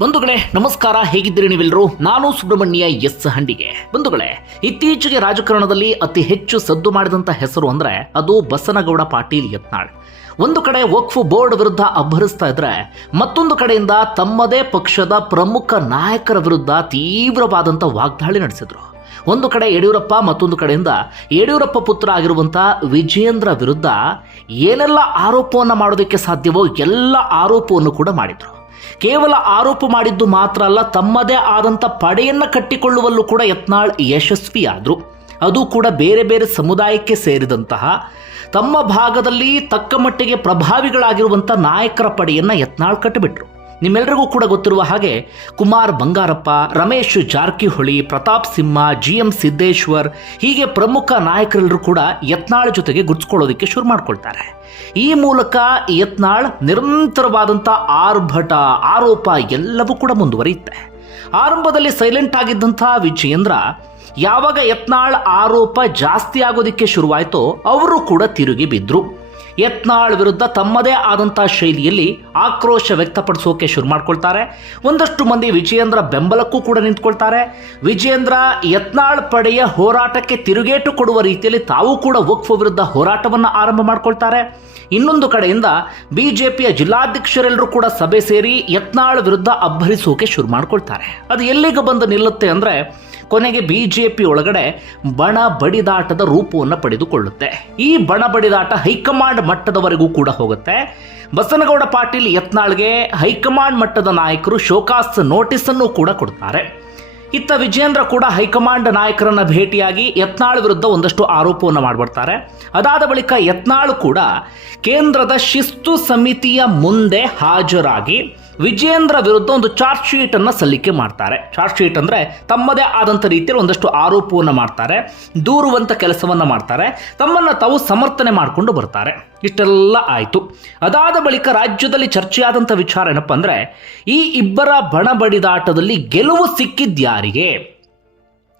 ಬಂಧುಗಳೇ, ನಮಸ್ಕಾರ. ಹೇಗಿದ್ದೀರಿ ನೀವೆಲ್ಲರೂ? ನಾನು ಸುಬ್ರಹ್ಮಣ್ಯ ಎಸ್ ಹಂಡಿಗೆ. ಬಂಧುಗಳೇ, ಇತ್ತೀಚೆಗೆ ರಾಜಕಾರಣದಲ್ಲಿ ಅತಿ ಹೆಚ್ಚು ಸದ್ದು ಮಾಡಿದಂತ ಹೆಸರು ಅಂದ್ರೆ ಅದು ಬಸನಗೌಡ ಪಾಟೀಲ್ ಯತ್ನಾಳ್. ಒಂದು ಕಡೆ ವಕ್ಫ್ ಬೋರ್ಡ್ ವಿರುದ್ಧ ಅಬ್ಬರಿಸ್ತಾ ಇದ್ರೆ, ಮತ್ತೊಂದು ಕಡೆಯಿಂದ ತಮ್ಮದೇ ಪಕ್ಷದ ಪ್ರಮುಖ ನಾಯಕರ ವಿರುದ್ಧ ತೀವ್ರವಾದಂಥ ವಾಗ್ದಾಳಿ ನಡೆಸಿದ್ರು. ಒಂದು ಕಡೆ ಯಡಿಯೂರಪ್ಪ, ಮತ್ತೊಂದು ಕಡೆಯಿಂದ ಯಡಿಯೂರಪ್ಪ ಪುತ್ರ ಆಗಿರುವಂಥ ವಿಜಯೇಂದ್ರ ವಿರುದ್ಧ ಏನೆಲ್ಲ ಆರೋಪವನ್ನು ಮಾಡೋದಕ್ಕೆ ಸಾಧ್ಯವೋ ಎಲ್ಲ ಆರೋಪವನ್ನು ಕೂಡ ಮಾಡಿದ್ರು. ಕೇವಲ ಆರೋಪ ಮಾಡಿದ್ದು ಮಾತ್ರ ಅಲ್ಲ, ತಮ್ಮದೇ ಆದಂಥ ಪಡೆಯನ್ನು ಕಟ್ಟಿಕೊಳ್ಳುವಲ್ಲೂ ಕೂಡ ಯತ್ನಾಳ್ ಯಶಸ್ವಿಯಾದರು. ಅದು ಕೂಡ ಬೇರೆ ಬೇರೆ ಸಮುದಾಯಕ್ಕೆ ಸೇರಿದಂತಹ, ತಮ್ಮ ಭಾಗದಲ್ಲಿ ತಕ್ಕ ಮಟ್ಟಿಗೆ ಪ್ರಭಾವಿಗಳಾಗಿರುವಂಥ ನಾಯಕರ ಪಡೆಯನ್ನು ಯತ್ನಾಳ್ ಕಟ್ಟಿಬಿಟ್ರು. ನಿಮ್ಮೆಲ್ಲರಿಗೂ ಕೂಡ ಗೊತ್ತಿರುವ ಹಾಗೆ ಕುಮಾರ್ ಬಂಗಾರಪ್ಪ, ರಮೇಶ್ ಜಾರಕಿಹೊಳಿ, ಪ್ರತಾಪ್ ಸಿಂಹ ಜಿ ಎಂ ಸಿದ್ದೇಶ್ವರ್, ಹೀಗೆ ಪ್ರಮುಖ ನಾಯಕರೆಲ್ಲರೂ ಕೂಡ ಯತ್ನಾಳ್ ಜೊತೆಗೆ ಗುರ್ಸ್ಕೊಳ್ಳೋದಕ್ಕೆ ಶುರು ಮಾಡ್ಕೊಳ್ತಾರೆ. ಈ ಮೂಲಕ ಯತ್ನಾಳ್ ನಿರಂತರವಾದಂಥ ಆರ್ಭಟ, ಆರೋಪ ಎಲ್ಲವೂ ಕೂಡ ಮುಂದುವರಿಯುತ್ತೆ. ಆರಂಭದಲ್ಲಿ ಸೈಲೆಂಟ್ ಆಗಿದ್ದಂಥ ವಿಜಯೇಂದ್ರ, ಯಾವಾಗ ಯತ್ನಾಳ್ ಆರೋಪ ಜಾಸ್ತಿ ಆಗೋದಕ್ಕೆ ಶುರುವಾಯಿತೋ, ಅವರು ಕೂಡ ತಿರುಗಿ ಬಿದ್ರು. ಯತ್ನಾಳ್ ವಿರುದ್ಧ ತಮ್ಮದೇ ಆದಂಥ ಶೈಲಿಯಲ್ಲಿ ಆಕ್ರೋಶ ವ್ಯಕ್ತಪಡಿಸೋಕೆ ಶುರು ಮಾಡ್ಕೊಳ್ತಾರೆ. ಒಂದಷ್ಟು ಮಂದಿ ವಿಜಯೇಂದ್ರ ಬೆಂಬಲಕ್ಕೂ ಕೂಡ ನಿಂತ್ಕೊಳ್ತಾರೆ. ವಿಜಯೇಂದ್ರ ಯತ್ನಾಳ್ ಪಡೆಯ ಹೋರಾಟಕ್ಕೆ ತಿರುಗೇಟು ಕೊಡುವ ರೀತಿಯಲ್ಲಿ ತಾವು ಕೂಡ ವಕ್ಫ್ ವಿರುದ್ಧ ಹೋರಾಟವನ್ನು ಆರಂಭ ಮಾಡ್ಕೊಳ್ತಾರೆ. ಇನ್ನೊಂದು ಕಡೆಯಿಂದ ಬಿಜೆಪಿಯ ಜಿಲ್ಲಾಧ್ಯಕ್ಷರೆಲ್ಲರೂ ಕೂಡ ಸಭೆ ಸೇರಿ ಯತ್ನಾಳ್ ವಿರುದ್ಧ ಅಬ್ಬರಿಸೋಕೆ ಶುರು ಮಾಡ್ಕೊಳ್ತಾರೆ. ಅದು ಎಲ್ಲಿಗೆ ಬಂದು ನಿಲ್ಲುತ್ತೆ ಅಂದರೆ ಕೊನೆಗೆ ಬಿಜೆಪಿ ಒಳಗಡೆ ಬಣ ಬಡಿದಾಟದ ರೂಪವನ್ನು ಪಡೆದುಕೊಳ್ಳುತ್ತೆ. ಈ ಬಣ ಬಡಿದಾಟ ಹೈಕಮಾಂಡ್ ಮಟ್ಟದವರೆಗೂ ಕೂಡ ಹೋಗುತ್ತೆ. ಬಸನಗೌಡ ಪಾಟೀಲ್ ಯತ್ನಾಳ್ಗೆ ಹೈಕಮಾಂಡ್ ಮಟ್ಟದ ನಾಯಕರು ಶೋಕಾಸ್ ನೋಟಿಸ್ ಅನ್ನು ಕೂಡ ಕೊಡ್ತಾರೆ. ಇತ್ತ ವಿಜೇಂದ್ರ ಕೂಡ ಹೈಕಮಾಂಡ್ ನಾಯಕರನ್ನ ಭೇಟಿಯಾಗಿ ಯತ್ನಾಳ್ ವಿರುದ್ಧ ಒಂದಷ್ಟು ಆರೋಪವನ್ನು ಮಾಡಿಬಿಡ್ತಾರೆ. ಅದಾದ ಬಳಿಕ ಯತ್ನಾಳ್ ಕೂಡ ಕೇಂದ್ರದ ಶಿಸ್ತು ಸಮಿತಿಯ ಮುಂದೆ ಹಾಜರಾಗಿ ವಿಜೇಂದ್ರ ವಿರುದ್ಧ ಒಂದು ಚಾರ್ಜ್ ಶೀಟ್ ಅನ್ನು ಸಲ್ಲಿಕೆ ಮಾಡ್ತಾರೆ. ಚಾರ್ಜ್ ಶೀಟ್ ಅಂದ್ರೆ ತಮ್ಮದೇ ಆದಂಥ ರೀತಿಯಲ್ಲಿ ಒಂದಷ್ಟು ಆರೋಪವನ್ನು ಮಾಡ್ತಾರೆ ದೂರುವಂಥ ಕೆಲಸವನ್ನ ಮಾಡ್ತಾರೆ, ತಮ್ಮನ್ನ ತಾವು ಸಮರ್ಥನೆ ಮಾಡಿಕೊಂಡು ಬರ್ತಾರೆ. ಇಷ್ಟೆಲ್ಲ ಆಯಿತು. ಅದಾದ ಬಳಿಕ ರಾಜ್ಯದಲ್ಲಿ ಚರ್ಚೆಯಾದಂಥ ವಿಚಾರ ಏನಪ್ಪ ಅಂದರೆ, ಈ ಇಬ್ಬರ ಬಣ ಬಡಿದಾಟದಲ್ಲಿ ಗೆಲುವು ಸಿಕ್ಕಿದ್ಯಾರಿಗೆ?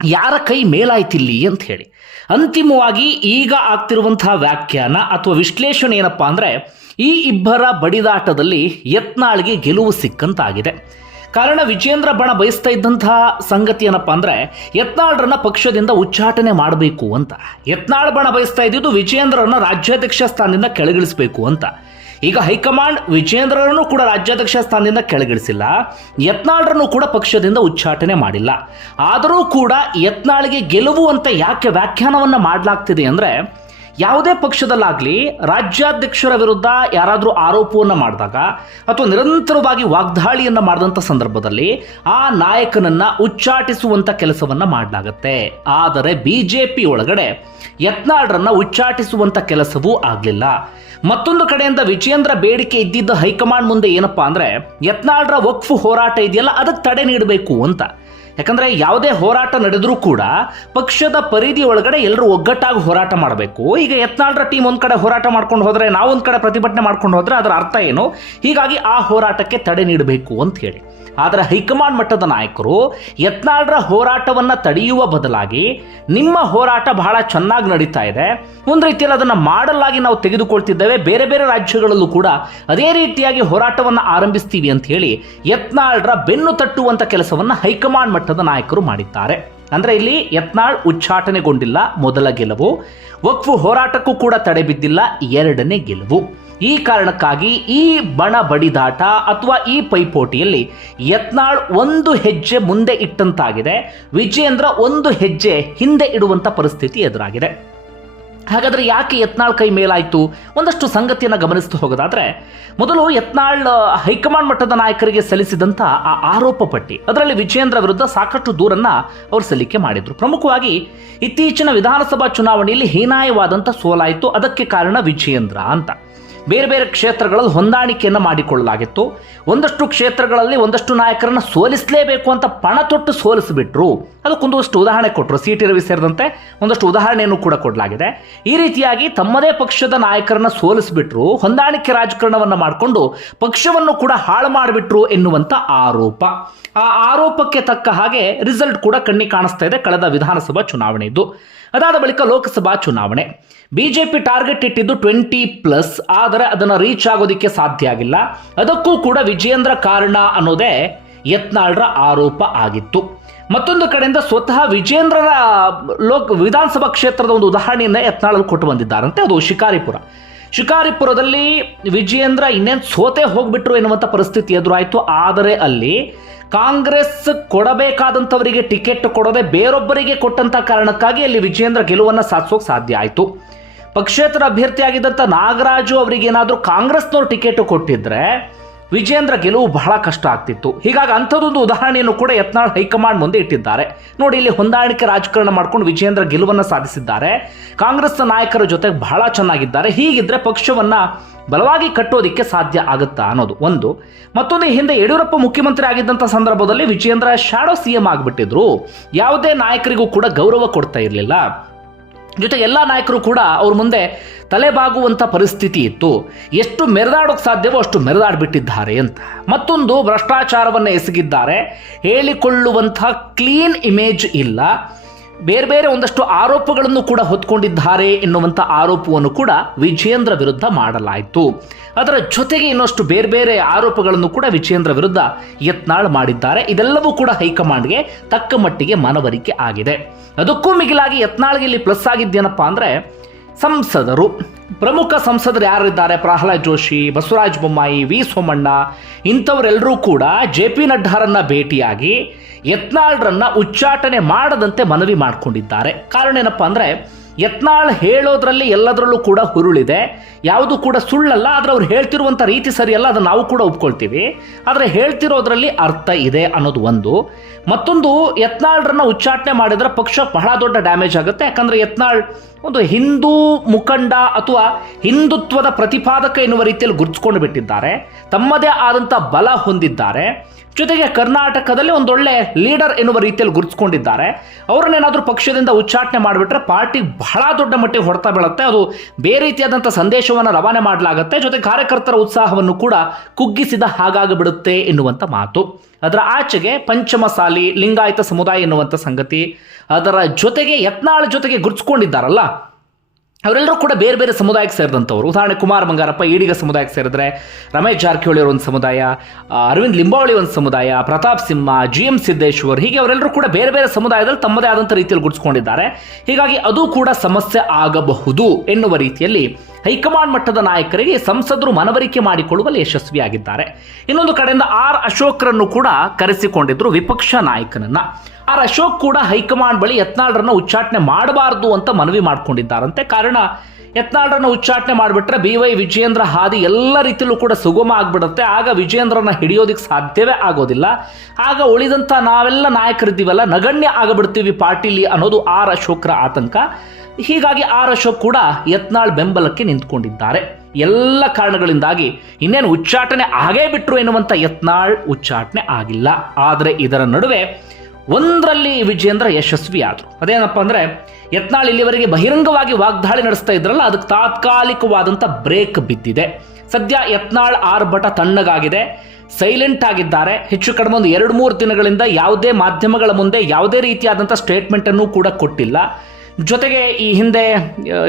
ಯಾರ ಕೈ ಮೇಲಾಯ್ತಿಲ್ಲಿ ಅಂತ ಹೇಳಿ. ಅಂತಿಮವಾಗಿ ಈಗ ಆಗ್ತಿರುವಂತಹ ವ್ಯಾಖ್ಯಾನ ಅಥವಾ ವಿಶ್ಲೇಷಣೆ ಏನಪ್ಪ ಅಂದ್ರೆ ಈ ಇಬ್ಬರ ಬಡಿದಾಟದಲ್ಲಿ ಯತ್ನಾಳ್ಗೆ ಗೆಲುವು ಸಿಕ್ಕಂತಾಗಿದೆ. ಕಾರಣ ವಿಜೇಂದ್ರ ಬಣ ಬಯಸ್ತಾ ಇದ್ದಂತಹ ಸಂಗತಿ ಏನಪ್ಪ ಅಂದ್ರೆ ಯತ್ನಾಳ್ರನ್ನ ಪಕ್ಷದಿಂದ ಉಚ್ಚಾಟನೆ ಮಾಡಬೇಕು ಅಂತ. ಯತ್ನಾಳ್ ಬಣ ಬಯಸ್ತಾ ಇದ್ದಿದ್ದು ವಿಜೇಂದ್ರರನ್ನ ರಾಜ್ಯಾಧ್ಯಕ್ಷ ಸ್ಥಾನದಿಂದ ಕೆಳಗಿಳಿಸಬೇಕು ಅಂತ. ಈಗ ಹೈಕಮಾಂಡ್ ವಿಜೇಂದ್ರರನ್ನು ಕೂಡ ರಾಜ್ಯಾಧ್ಯಕ್ಷ ಸ್ಥಾನದಿಂದ ಕೆಳಗಿಳಿಸಿಲ್ಲ. ಯತ್ನಾಳ್ರನ್ನು ಕೂಡ ಪಕ್ಷದಿಂದ ಉಚ್ಚಾಟನೆ ಮಾಡಿಲ್ಲ. ಆದರೂ ಕೂಡ ಯತ್ನಾಳ್ಗೆ ಗೆಲುವು ಅಂತ ಯಾಕೆ ವ್ಯಾಖ್ಯಾನವನ್ನು ಮಾಡಲಾಗ್ತಿದೆ ಅಂದ್ರೆ ಯಾವುದೇ ಪಕ್ಷದಲ್ಲಾಗಲಿ ರಾಜ್ಯಾಧ್ಯಕ್ಷರ ವಿರುದ್ಧ ಯಾರಾದರೂ ಆರೋಪವನ್ನು ಮಾಡಿದಾಗ ಅಥವಾ ನಿರಂತರವಾಗಿ ವಾಗ್ದಾಳಿಯನ್ನು ಮಾಡಿದಂಥ ಸಂದರ್ಭದಲ್ಲಿ ಆ ನಾಯಕನನ್ನು ಉಚ್ಚಾಟಿಸುವಂಥ ಕೆಲಸವನ್ನು ಮಾಡಲಾಗತ್ತೆ. ಆದರೆ ಬಿಜೆಪಿ ಒಳಗಡೆ ಯತ್ನಾಳ್ರನ್ನ ಉಚ್ಚಾಟಿಸುವಂಥ ಕೆಲಸವೂ ಆಗಲಿಲ್ಲ. ಮತ್ತೊಂದು ಕಡೆಯಿಂದ ವಿಜೇಂದ್ರ ಬೇಡಿಕೆ ಇದ್ದಿದ್ದ ಹೈಕಮಾಂಡ್ ಮುಂದೆ ಏನಪ್ಪಾ ಅಂದರೆ, ಯತ್ನಾಳ್ರ ವಕ್ಫು ಹೋರಾಟ ಇದೆಯಲ್ಲ, ಅದಕ್ಕೆ ತಡೆ ನೀಡಬೇಕು ಅಂತ. ಯಾಕಂದ್ರೆ ಯಾವುದೇ ಹೋರಾಟ ನಡೆದರೂ ಕೂಡ ಪಕ್ಷದ ಪರಿಧಿ ಒಳಗಡೆ ಎಲ್ಲರೂ ಒಗ್ಗಟ್ಟಾಗಿ ಹೋರಾಟ ಮಾಡಬೇಕು. ಈಗ ಯತ್ನಾಳ್ರ ಟೀಮ್ ಒಂದು ಕಡೆ ಹೋರಾಟ ಮಾಡ್ಕೊಂಡು ಹೋದರೆ ನಾವು ಒಂದ್ ಕಡೆ ಪ್ರತಿಭಟನೆ ಮಾಡ್ಕೊಂಡು ಹೋದರೆ ಅದರ ಅರ್ಥ ಏನು? ಹೀಗಾಗಿ ಆ ಹೋರಾಟಕ್ಕೆ ತಡೆ ನೀಡಬೇಕು ಅಂತ ಹೇಳಿ. ಆದರೆ ಹೈಕಮಾಂಡ್ ಮಟ್ಟದ ನಾಯಕರು ಯತ್ನಾಳ್ರ ಹೋರಾಟವನ್ನು ತಡೆಯುವ ಬದಲಾಗಿ ನಿಮ್ಮ ಹೋರಾಟ ಬಹಳ ಚೆನ್ನಾಗಿ ನಡೀತಾ ಇದೆ. ಒಂದು ರೀತಿಯಲ್ಲಿ ಅದನ್ನು ಮಾಡಲಾಗಿ ನಾವು ತೆಗೆದುಕೊಳ್ತಿದ್ದೇವೆ. ಬೇರೆ ಬೇರೆ ರಾಜ್ಯಗಳಲ್ಲೂ ಕೂಡ ಅದೇ ರೀತಿಯಾಗಿ ಹೋರಾಟವನ್ನು ಆರಂಭಿಸ್ತೀವಿ ಅಂತ ಹೇಳಿ ಯತ್ನಾಳ್ರ ಬೆನ್ನು ತಟ್ಟುವಂಥ ಕೆಲಸವನ್ನು ಹೈಕಮಾಂಡ್ ಮಟ್ಟದ ನಾಯಕರು ಮಾಡಿದ್ದಾರೆ. ಅಂದರೆ ಇಲ್ಲಿ ಯತ್ನಾಳ್ ಉಚ್ಚಾಟನೆಗೊಂಡಿಲ್ಲ. ಮೊದಲ ಗೆಲುವು. ವಕ್ಫು ಹೋರಾಟಕ್ಕೂ ಕೂಡ ತಡೆ ಬಿದ್ದಿಲ್ಲ. ಎರಡನೇ ಗೆಲುವು. ಈ ಕಾರಣಕ್ಕಾಗಿ ಈ ಬಣ ಬಡಿದಾಟ ಅಥವಾ ಈ ಪೈಪೋಟಿಯಲ್ಲಿ ಯತ್ನಾಳ್ ಒಂದು ಹೆಜ್ಜೆ ಮುಂದೆ ಇಟ್ಟಂತಾಗಿದೆ, ವಿಜಯೇಂದ್ರ ಒಂದು ಹೆಜ್ಜೆ ಹಿಂದೆ ಇಡುವಂಥ ಪರಿಸ್ಥಿತಿ ಎದುರಾಗಿದೆ. ಹಾಗಾದ್ರೆ ಯಾಕೆ ಯತ್ನಾಳ್ ಕೈ ಮೇಲಾಯಿತು? ಒಂದಷ್ಟು ಸಂಗತಿಯನ್ನು ಗಮನಿಸ್ತು ಹೋಗೋದಾದರೆ, ಮೊದಲು ಯತ್ನಾಳ್ ಹೈಕಮಾಂಡ್ ಮಟ್ಟದ ನಾಯಕರಿಗೆ ಸಲ್ಲಿಸಿದಂಥ ಆ ಆರೋಪ ಪಟ್ಟಿ, ಅದರಲ್ಲಿ ವಿಜಯೇಂದ್ರ ವಿರುದ್ಧ ಸಾಕಷ್ಟು ದೂರನ್ನ ಅವರು ಸಲ್ಲಿಕೆ ಮಾಡಿದ್ರು. ಪ್ರಮುಖವಾಗಿ ಇತ್ತೀಚಿನ ವಿಧಾನಸಭಾ ಚುನಾವಣೆಯಲ್ಲಿ ಹೀನಾಯವಾದಂಥ ಸೋಲಾಯಿತು, ಅದಕ್ಕೆ ಕಾರಣ ವಿಜಯೇಂದ್ರ ಅಂತ. ಬೇರೆ ಬೇರೆ ಕ್ಷೇತ್ರಗಳಲ್ಲಿ ಹೊಂದಾಣಿಕೆಯನ್ನು ಮಾಡಿಕೊಳ್ಳಲಾಗಿತ್ತು. ಒಂದಷ್ಟು ಕ್ಷೇತ್ರಗಳಲ್ಲಿ ಒಂದಷ್ಟು ನಾಯಕರನ್ನು ಸೋಲಿಸಲೇಬೇಕು ಅಂತ ಪಣ ತೊಟ್ಟು ಸೋಲಿಸಿಬಿಟ್ರು. ಅದಕ್ಕೊಂದಷ್ಟು ಉದಾಹರಣೆ ಕೊಟ್ಟರು ಸಿ ಟಿ ರವಿ ಸೇರಿದಂತೆ ಒಂದಷ್ಟು ಉದಾಹರಣೆಯನ್ನು ಕೂಡ ಕೊಡಲಾಗಿದೆ. ಈ ರೀತಿಯಾಗಿ ತಮ್ಮದೇ ಪಕ್ಷದ ನಾಯಕರನ್ನ ಸೋಲಿಸಿಬಿಟ್ರು, ಹೊಂದಾಣಿಕೆ ರಾಜಕಾರಣವನ್ನು ಮಾಡಿಕೊಂಡು ಪಕ್ಷವನ್ನು ಕೂಡ ಹಾಳು ಮಾಡಿಬಿಟ್ರು ಎನ್ನುವಂಥ ಆರೋಪ. ಆ ಆರೋಪಕ್ಕೆ ತಕ್ಕ ಹಾಗೆ ರಿಸಲ್ಟ್ ಕೂಡ ಕಣ್ಣಿಗೆ ಕಾಣಿಸ್ತಾ ಇದೆ. ಕಳೆದ ವಿಧಾನಸಭಾ ಚುನಾವಣೆ ಇದ್ದು ಅದಾದ ಬಳಿಕ ಲೋಕಸಭಾ ಚುನಾವಣೆ. ಬಿಜೆಪಿ ಟಾರ್ಗೆಟ್ ಇಟ್ಟಿದ್ದು ಟ್ವೆಂಟಿ ಪ್ಲಸ್, ಆದರೆ ಅದನ್ನು ರೀಚ್ ಆಗೋದಕ್ಕೆ ಸಾಧ್ಯ ಆಗಿಲ್ಲ. ಅದಕ್ಕೂ ಕೂಡ ವಿಜಯೇಂದ್ರ ಕಾರಣ ಅನ್ನೋದೇ ಯತ್ನಾಳ್ರ ಆರೋಪ ಆಗಿತ್ತು. ಮತ್ತೊಂದು ಕಡೆಯಿಂದ ಸ್ವತಃ ವಿಜೇಂದ್ರರ ಲೋಕ್, ವಿಧಾನಸಭಾ ಕ್ಷೇತ್ರದ ಒಂದು ಉದಾಹರಣೆಯನ್ನ ಯತ್ನಾಳ್ ಕೊಟ್ಟು ಬಂದಿದ್ದಾರಂತೆ. ಅದು ಶಿಕಾರಿಪುರ. ಶಿಕಾರಿಪುರದಲ್ಲಿ ವಿಜಯೇಂದ್ರ ಇನ್ನೇನು ಸೋತೆ ಹೋಗ್ಬಿಟ್ರು ಎನ್ನುವಂಥ ಪರಿಸ್ಥಿತಿ ಎದುರಾಯಿತು. ಆದರೆ ಅಲ್ಲಿ ಕಾಂಗ್ರೆಸ್ ಕೊಡಬೇಕಾದಂಥವರಿಗೆ ಟಿಕೆಟ್ ಕೊಡದೆ ಬೇರೊಬ್ಬರಿಗೆ ಕೊಟ್ಟಂತ ಕಾರಣಕ್ಕಾಗಿ ಅಲ್ಲಿ ವಿಜಯೇಂದ್ರ ಗೆಲುವನ್ನು ಸಾಧಿಸೋಕೆ ಸಾಧ್ಯ ಆಯಿತು. ಪಕ್ಷೇತರ ಅಭ್ಯರ್ಥಿಯಾಗಿದ್ದಂಥ ನಾಗರಾಜು ಅವರಿಗೆ ಏನಾದರೂ ಕಾಂಗ್ರೆಸ್ನವ್ರು ಟಿಕೆಟ್ ಕೊಟ್ಟಿದ್ರೆ ವಿಜೇಂದ್ರ ಗೆಲುವು ಬಹಳ ಕಷ್ಟ ಆಗ್ತಿತ್ತು. ಹೀಗಾಗಿ ಅಂಥದ್ದೊಂದು ಉದಾಹರಣೆಯನ್ನು ಕೂಡ ಯತ್ನಾಳ್ ಹೈಕಮಾಂಡ್ ಮುಂದೆ ಇಟ್ಟಿದ್ದಾರೆ. ನೋಡಿ, ಇಲ್ಲಿ ಹೊಂದಾಣಿಕೆ ರಾಜಕಾರಣ ಮಾಡ್ಕೊಂಡು ವಿಜೇಂದ್ರ ಗೆಲುವನ್ನು ಸಾಧಿಸಿದ್ದಾರೆ. ಕಾಂಗ್ರೆಸ್ನ ನಾಯಕರ ಜೊತೆ ಬಹಳ ಚೆನ್ನಾಗಿದ್ದಾರೆ. ಹೀಗಿದ್ರೆ ಪಕ್ಷವನ್ನ ಬಲವಾಗಿ ಕಟ್ಟೋದಿಕ್ಕೆ ಸಾಧ್ಯ ಆಗುತ್ತಾ ಅನ್ನೋದು ಒಂದು. ಮತ್ತೊಂದು ಹಿಂದೆ ಯಡಿಯೂರಪ್ಪ ಮುಖ್ಯಮಂತ್ರಿ ಆಗಿದ್ದಂಥ ಸಂದರ್ಭದಲ್ಲಿ ವಿಜಯೇಂದ್ರ ಶಾಡೋ ಸಿ ಎಂ ಆಗಿಬಿಟ್ಟಿದ್ರು. ಯಾವುದೇ ನಾಯಕರಿಗೂ ಕೂಡ ಗೌರವ ಕೊಡ್ತಾ ಇರಲಿಲ್ಲ. ಜೊತೆಗೆ ಎಲ್ಲ ನಾಯಕರು ಕೂಡ ಅವ್ರ ಮುಂದೆ ತಲೆಬಾಗುವಂಥ ಪರಿಸ್ಥಿತಿ ಇತ್ತು. ಎಷ್ಟು ಮೆರೆದಾಡೋಕ್ಕೆ ಸಾಧ್ಯವೋ ಅಷ್ಟು ಮೆರೆದಾಡ್ಬಿಟ್ಟಿದ್ದಾರೆ ಅಂತ. ಮತ್ತೊಂದು, ಭ್ರಷ್ಟಾಚಾರವನ್ನು ಎಸಗಿದ್ದಾರೆ. ಹೇಳಿಕೊಳ್ಳುವಂಥ ಕ್ಲೀನ್ ಇಮೇಜ್ ಇಲ್ಲ. ಬೇರೆ ಬೇರೆ ಒಂದಷ್ಟು ಆರೋಪಗಳನ್ನು ಕೂಡ ಹೊತ್ಕೊಂಡಿದ್ದಾರೆ ಎನ್ನುವಂಥ ಆರೋಪವನ್ನು ಕೂಡ ವಿಜೇಂದ್ರ ವಿರುದ್ಧ ಮಾಡಲಾಯಿತು. ಅದರ ಜೊತೆಗೆ ಇನ್ನಷ್ಟು ಬೇರೆ ಬೇರೆ ಆರೋಪಗಳನ್ನು ಕೂಡ ವಿಜೇಂದ್ರ ವಿರುದ್ಧ ಯತ್ನಾಳ್ ಮಾಡಿದ್ದಾರೆ. ಇದೆಲ್ಲವೂ ಕೂಡ ಹೈಕಮಾಂಡ್ಗೆ ತಕ್ಕ ಮಟ್ಟಿಗೆ ಮನವರಿಕೆ ಆಗಿದೆ. ಅದಕ್ಕೂ ಮಿಗಿಲಾಗಿ ಯತ್ನಾಳ್ಗೆ ಇಲ್ಲಿ ಪ್ಲಸ್ ಆಗಿದ್ದೇನಪ್ಪ ಅಂದರೆ ಸಂಸದರು. ಪ್ರಮುಖ ಸಂಸದರು ಯಾರಿದ್ದಾರೆ? ಪ್ರಹ್ಲಾದ್ ಜೋಶಿ, ಬಸವರಾಜ ಬೊಮ್ಮಾಯಿ, ವಿ ಸೋಮಣ್ಣ. ಇಂಥವರೆಲ್ಲರೂ ಕೂಡ ಜೆ ಪಿ ನಡ್ಡಾರನ್ನ ಭೇಟಿಯಾಗಿ ಯತ್ನಾಳ್ರನ್ನ ಉಚ್ಚಾಟನೆ ಮಾಡದಂತೆ ಮನವಿ ಮಾಡಿಕೊಂಡಿದ್ದಾರೆ. ಕಾರಣ ಏನಪ್ಪ ಅಂದರೆ, ಯತ್ನಾಳ್ ಹೇಳೋದ್ರಲ್ಲಿ ಎಲ್ಲದರಲ್ಲೂ ಕೂಡ ಹುರುಳಿದೆ. ಯಾವುದು ಕೂಡ ಸುಳ್ಳಲ್ಲ, ಆದರೆ ಅವ್ರು ಹೇಳ್ತಿರುವಂಥ ರೀತಿ ಸರಿಯಲ್ಲ, ಅದನ್ನು ನಾವು ಕೂಡ ಒಪ್ಕೊಳ್ತೀವಿ. ಆದರೆ ಹೇಳ್ತಿರೋದ್ರಲ್ಲಿ ಅರ್ಥ ಇದೆ ಅನ್ನೋದು ಒಂದು. ಮತ್ತೊಂದು, ಯತ್ನಾಳ್ರನ್ನ ಉಚ್ಚಾಟನೆ ಮಾಡಿದ್ರೆ ಪಕ್ಷ ಬಹಳ ದೊಡ್ಡ ಡ್ಯಾಮೇಜ್ ಆಗುತ್ತೆ. ಯಾಕಂದರೆ ಯತ್ನಾಳ್ ಒಂದು ಹಿಂದೂ ಮುಖಂಡ ಅಥವಾ ಹಿಂದುತ್ವದ ಪ್ರತಿಪಾದಕ ಎನ್ನುವ ರೀತಿಯಲ್ಲಿ ಗುರುತಿಸ್ಕೊಂಡು ಬಿಟ್ಟಿದ್ದಾರೆ. ತಮ್ಮದೇ ಆದಂಥ ಬಲ ಹೊಂದಿದ್ದಾರೆ. ಜೊತೆಗೆ ಕರ್ನಾಟಕದಲ್ಲಿ ಒಂದೊಳ್ಳೆ ಲೀಡರ್ ಎನ್ನುವ ರೀತಿಯಲ್ಲಿ ಗುರುತಿಸ್ಕೊಂಡಿದ್ದಾರೆ. ಅವರನ್ನೇನಾದರೂ ಪಕ್ಷದಿಂದ ಉಚ್ಚಾಟನೆ ಮಾಡಿಬಿಟ್ರೆ ಪಾರ್ಟಿ ಬಹಳ ದೊಡ್ಡ ಮಟ್ಟಿಗೆ ಹೊಡೆತ ಬೀಳುತ್ತೆ. ಅದು ಬೇರೆ ರೀತಿಯಾದಂಥ ಸಂದೇಶವನ್ನು ರವಾನೆ ಮಾಡಲಾಗುತ್ತೆ. ಜೊತೆ ಕಾರ್ಯಕರ್ತರ ಉತ್ಸಾಹವನ್ನು ಕೂಡ ಕುಗ್ಗಿಸಿದ ಹಾಗಾಗಿಬಿಡುತ್ತೆ ಎನ್ನುವಂಥ ಮಾತು. ಅದರ ಆಚೆಗೆ ಪಂಚಮಸಾಲಿ ಲಿಂಗಾಯತ ಸಮುದಾಯ ಎನ್ನುವಂಥ ಸಂಗತಿ ಅದರ ಜೊತೆಗೆ ಯತ್ನಾಳ ಜೊತೆಗೆ ಗುರುತಿಸ್ಕೊಂಡಿದ್ದಾರಲ್ಲ? ಅವರೆಲ್ಲರೂ ಕೂಡ ಬೇರೆ ಬೇರೆ ಸಮುದಾಯಕ್ಕೆ ಸೇರಿದಂಥವ್ರು. ಉದಾಹರಣೆ ಕುಮಾರ್ ಬಂಗಾರಪ್ಪ ಈಡಿಗ ಸಮುದಾಯಕ್ಕೆ ಸೇರಿದ್ರೆ ರಮೇಶ್ ಜಾರಕಿಹೊಳಿ ಒಂದು ಸಮುದಾಯ ಅರವಿಂದ್ ಲಿಂಬಾವಳಿ ಒಂದು ಸಮುದಾಯ, ಪ್ರತಾಪ್ ಸಿಂಹ ಜಿ ಎಂ ಸಿದ್ದೇಶ್ವರ್, ಹೀಗೆ ಅವರೆಲ್ಲರೂ ಕೂಡ ಬೇರೆ ಬೇರೆ ಸಮುದಾಯದಲ್ಲಿ ತಮ್ಮದೇ ಆದಂಥ ರೀತಿಯಲ್ಲಿ ಗುಡಿಸ್ಕೊಂಡಿದ್ದಾರೆ. ಹೀಗಾಗಿ ಅದು ಕೂಡ ಸಮಸ್ಯೆ ಆಗಬಹುದು ಎನ್ನುವ ರೀತಿಯಲ್ಲಿ ಹೈಕಮಾಂಡ್ ಮಟ್ಟದ ನಾಯಕರಿಗೆ ಸಂಸದರು ಮನವರಿಕೆ ಮಾಡಿಕೊಳ್ಳುವಲ್ಲಿ ಯಶಸ್ವಿಯಾಗಿದ್ದಾರೆ. ಇನ್ನೊಂದು ಕಡೆಯಿಂದ ಆರ್ ಅಶೋಕ್ರನ್ನು ಕೂಡ ಕರೆಸಿಕೊಂಡಿದ್ರು ವಿಪಕ್ಷ ನಾಯಕನನ್ನ. ಆರ್ ಅಶೋಕ್ ಕೂಡ ಹೈಕಮಾಂಡ್ ಬಳಿ ಯತ್ನಾಳ್ರನ್ನ ಉಚ್ಚಾಟನೆ ಮಾಡಬಾರದು ಅಂತ ಮನವಿ ಮಾಡಿಕೊಂಡಿದ್ದಾರಂತೆ. ಕಾರಣ, ಯತ್ನಾಳ್ರನ್ನ ಉಚ್ಚಾಟನೆ ಮಾಡಿಬಿಟ್ರೆ ಬಿ ವೈ ವಿಜಯೇಂದ್ರ ಹಾದಿ ಎಲ್ಲ ರೀತಿಯಲ್ಲೂ ಕೂಡ ಸುಗಮ ಆಗಿಬಿಡುತ್ತೆ. ಆಗ ವಿಜಯೇಂದ್ರನ ಹಿಡಿಯೋದಕ್ಕೆ ಸಾಧ್ಯವೇ ಆಗೋದಿಲ್ಲ. ಆಗ ಉಳಿದಂಥ ನಾವೆಲ್ಲ ನಾಯಕರಿದ್ದೀವಲ್ಲ, ನಗಣ್ಯ ಆಗಬಿಡ್ತೀವಿ ಪಾರ್ಟಿಲಿ ಅನ್ನೋದು ಆರ್ ಅಶೋಕ್ರ ಆತಂಕ. ಹೀಗಾಗಿ ಆರ್ ಅಶೋಕ್ ಕೂಡ ಯತ್ನಾಳ್ ಬೆಂಬಲಕ್ಕೆ ನಿಂತ್ಕೊಂಡಿದ್ದಾರೆ. ಎಲ್ಲ ಕಾರಣಗಳಿಂದಾಗಿ ಇನ್ನೇನು ಉಚ್ಚಾಟನೆ ಆಗೇ ಬಿಟ್ರು ಎನ್ನುವಂಥ ಯತ್ನಾಳ್ ಉಚ್ಚಾಟನೆ ಆಗಿಲ್ಲ. ಆದರೆ ಇದರ ನಡುವೆ ಒಂದರಲ್ಲಿ ವಿಜೇಂದ್ರ ಯಶಸ್ವಿ ಆದರು ಅದೇನಪ್ಪ ಅಂದರೆ, ಯತ್ನಾಳ್ ಇಲ್ಲಿವರೆಗೆ ಬಹಿರಂಗವಾಗಿ ವಾಗ್ದಾಳಿ ನಡೆಸ್ತಾ ಇದ್ರಲ್ಲ, ಅದಕ್ಕೆ ತಾತ್ಕಾಲಿಕವಾದಂಥ ಬ್ರೇಕ್ ಬಿದ್ದಿದೆ. ಸದ್ಯ ಯತ್ನಾಳ್ ಆರ್ಭಟ ತಣ್ಣಗಾಗಿದೆ ಸೈಲೆಂಟ್ ಆಗಿದ್ದಾರೆ. ಹೆಚ್ಚು ಕಡಿಮೆ ಒಂದು ಎರಡು ಮೂರು ದಿನಗಳಿಂದ ಯಾವುದೇ ಮಾಧ್ಯಮಗಳ ಮುಂದೆ ಯಾವುದೇ ರೀತಿಯಾದಂಥ ಸ್ಟೇಟ್ಮೆಂಟನ್ನು ಕೂಡ ಕೊಟ್ಟಿಲ್ಲ. ಜೊತೆಗೆ ಈ ಹಿಂದೆ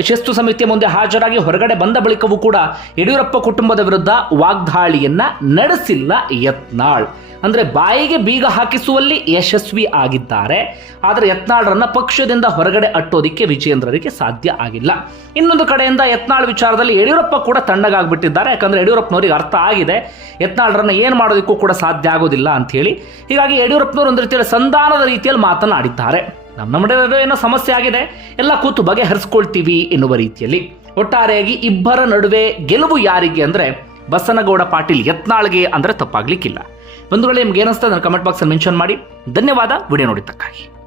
ಶಿಸ್ತು ಸಮಿತಿಯ ಮುಂದೆ ಹಾಜರಾಗಿ ಹೊರಗಡೆ ಬಂದ ಬಳಿಕವೂ ಕೂಡ ಯಡಿಯೂರಪ್ಪ ಕುಟುಂಬದ ವಿರುದ್ಧ ವಾಗ್ದಾಳಿಯನ್ನ ನಡೆಸಿಲ್ಲ ಯತ್ನಾಳ್. ಅಂದ್ರೆ ಬಾಯಿಗೆ ಬೀಗ ಹಾಕಿಸುವಲ್ಲಿ ಯಶಸ್ವಿ ಆಗಿದ್ದಾರೆ. ಆದರೆ ಯತ್ನಾಳ್ರನ್ನ ಪಕ್ಷದಿಂದ ಹೊರಗಡೆ ಅಟ್ಟೋದಿಕ್ಕೆ ವಿಜಯೇಂದ್ರರಿಗೆ ಸಾಧ್ಯ ಆಗಿಲ್ಲ. ಇನ್ನೊಂದು ಕಡೆಯಿಂದ ಯತ್ನಾಳ್ ವಿಚಾರದಲ್ಲಿ ಯಡಿಯೂರಪ್ಪ ಕೂಡ ತಣ್ಣಗಾಗ್ಬಿಟ್ಟಿದ್ದಾರೆ. ಯಾಕಂದ್ರೆ ಯಡಿಯೂರಪ್ಪನವರಿಗೆ ಅರ್ಥ ಆಗಿದೆ. ಯತ್ನಾಳ್ರನ್ನ ಏನು ಮಾಡೋದಕ್ಕೂ ಕೂಡ ಸಾಧ್ಯ ಆಗೋದಿಲ್ಲ ಅಂತ ಹೇಳಿ ಹೀಗಾಗಿ ಯಡಿಯೂರಪ್ಪನವರು ಒಂದು ರೀತಿಯಲ್ಲಿ ಸಂಧಾನದ ರೀತಿಯಲ್ಲಿ ಮಾತನಾಡಿದ್ದಾರೆ. ನಮ್ಮ ನಮ್ಮದೇ ಏನೋ ಸಮಸ್ಯೆ ಆಗಿದೆ. ಎಲ್ಲ ಕೂತು ಬಗೆಹರಿಸ್ಕೊಳ್ತೀವಿ ಎನ್ನುವ ರೀತಿಯಲ್ಲಿ. ಒಟ್ಟಾರೆಯಾಗಿ ಇಬ್ಬರ ನಡುವೆ ಗೆಲುವು ಯಾರಿಗೆ ಅಂದರೆ ಬಸನಗೌಡ ಪಾಟೀಲ್ ಯತ್ನಾಳ್ಗೆ ಅಂದರೆ ತಪ್ಪಾಗ್ಲಿಕ್ಕಿಲ್ಲ. ಬಂಧುಗಳೇ, ನಿಮ್ಗೆ ಏನಿಸ್ತಾ ನನ್ನ ಕಮೆಂಟ್ ಬಾಕ್ಸಲ್ಲಿ ಮೆನ್ಷನ್ ಮಾಡಿ. ಧನ್ಯವಾದ. ವಿಡಿಯೋ ನೋಡಿದ್ದಕ್ಕಾಗಿ.